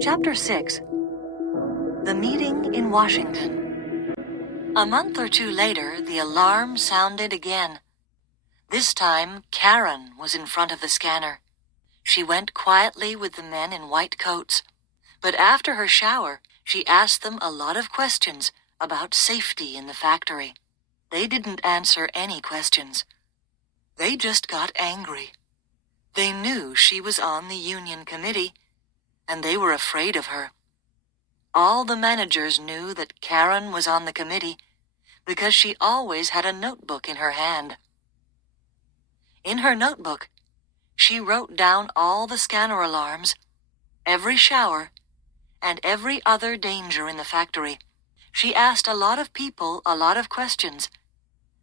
Chapter 6. The Meeting in Washington. A month or two later, the alarm sounded again. This time, Karen was in front of the scanner. She went quietly with the men in white coats, but after her shower, she asked them a lot of questions about safety in the factory. They didn't answer any questions. They just got angry. They knew she was on the union committee, and they were afraid of her. All the managers knew that Karen was on the committee because she always had a notebook in her hand. In her notebook, she wrote down all the scanner alarms, every shower, and every other danger in the factory. She asked a lot of people a lot of questions,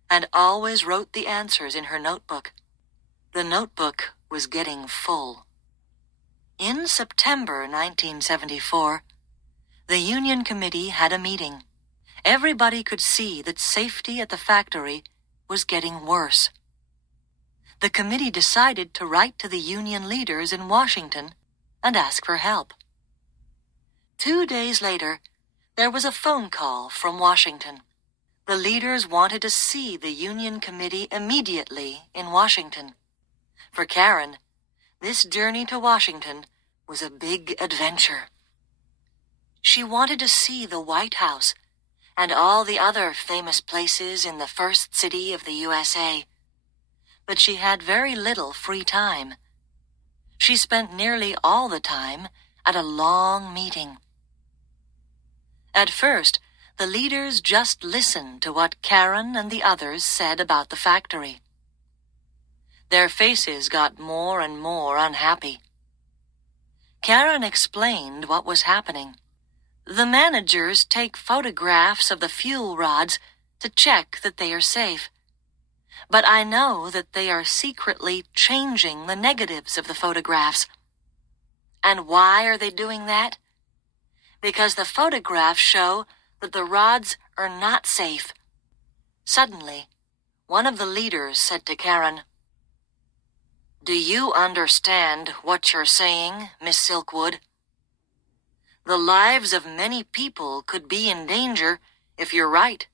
and always wrote the answers in her notebook. The notebook was getting full. In September 1974, the Union Committee had a meeting. Everybody could see that safety at the factory was getting worse. The committee decided to write to the union leaders in Washington and ask for help. 2 days later, there was a phone call from Washington. The leaders wanted to see the union committee immediately in Washington. For Karen, this journey to Washington was a big adventure. She wanted to see the White House and all the other famous places in the first city of the USA. But she had very little free time. She spent nearly all the time at a long meeting. At first, the leaders just listened to what Karen and the others said about the factory. Their faces got more and more unhappy. Karen explained what was happening. The managers take photographs of the fuel rods to check that they are safe. But I know that they are secretly changing the negatives of the photographs. And why are they doing that? Because the photographs show that the rods are not safe. Suddenly, one of the leaders said to Karen, "Do you understand what you're saying, Miss Silkwood? The lives of many people could be in danger if you're right.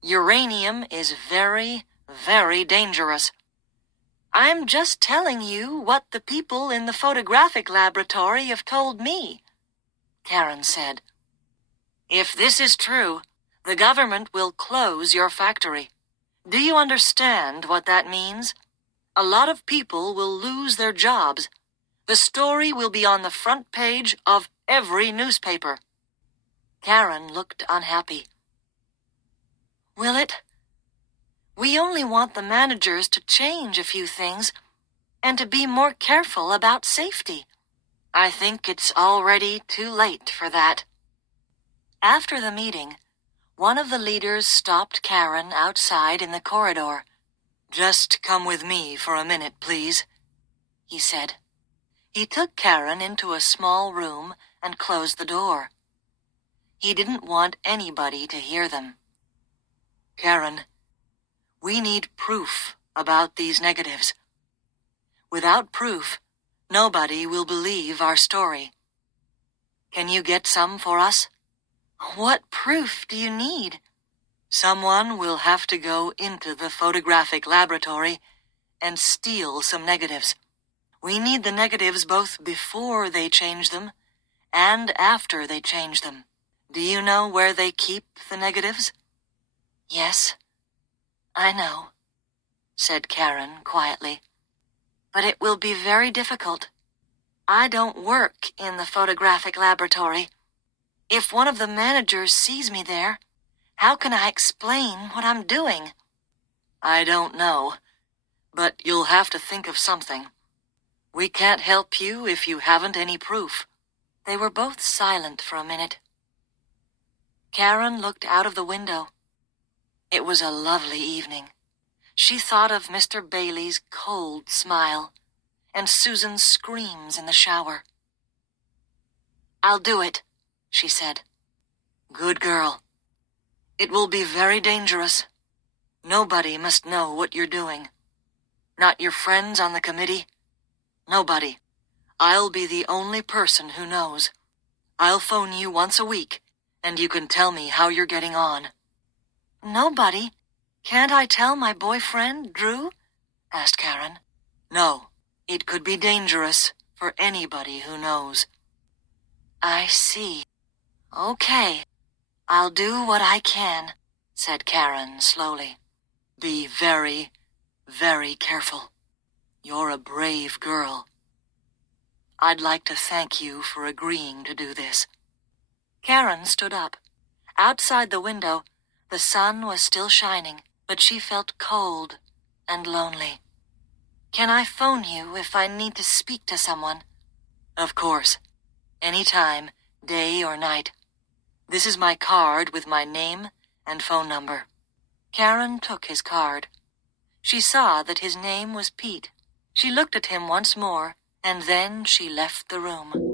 Uranium is very, very dangerous." "I'm just telling you what the people in the photographic laboratory have told me," Karen said. "If this is true, the government will close your factory. Do you understand what that means? A lot of people will lose their jobs. The story will be on the front page of every newspaper." Karen looked unhappy. "Will it? We only want the managers to change a few things and to be more careful about safety. I think it's already too late for that." After the meeting, one of the leaders stopped Karen outside in the corridor. "Just come with me for a minute, please," he said. He took Karen into a small room and closed the door. He didn't want anybody to hear them. "Karen, we need proof about these negatives. Without proof, nobody will believe our story. Can you get some for us?" "What proof do you need?" "Someone will have to go into the photographic laboratory and steal some negatives. We need the negatives both before they change them and after they change them. Do you know where they keep the negatives?" "Yes, I know," said Karen quietly. "But it will be very difficult. I don't work in the photographic laboratory. If one of the managers sees me there, how can I explain what I'm doing?" "I don't know, but you'll have to think of something. We can't help you if you haven't any proof." They were both silent for a minute. Karen looked out of the window. It was a lovely evening. She thought of Mr. Bailey's cold smile and Susan's screams in the shower. "I'll do it," she said. "Good girl. It will be very dangerous. Nobody must know what you're doing. Not your friends on the committee. Nobody. I'll be the only person who knows. I'll phone you once a week, and you can tell me how you're getting on." "Nobody? Can't I tell my boyfriend, Drew?" asked Karen. "No, it could be dangerous for anybody who knows." "I see. Okay, I'll do what I can," said Karen slowly. "Be very, very careful. You're a brave girl. I'd like to thank you for agreeing to do this." Karen stood up. Outside the window, the sun was still shining, but she felt cold and lonely. "Can I phone you if I need to speak to someone?" "Of course. Anytime, day or night. This is my card with my name and phone number." Karen took his card. She saw that his name was Pete. She looked at him once more, and then she left the room.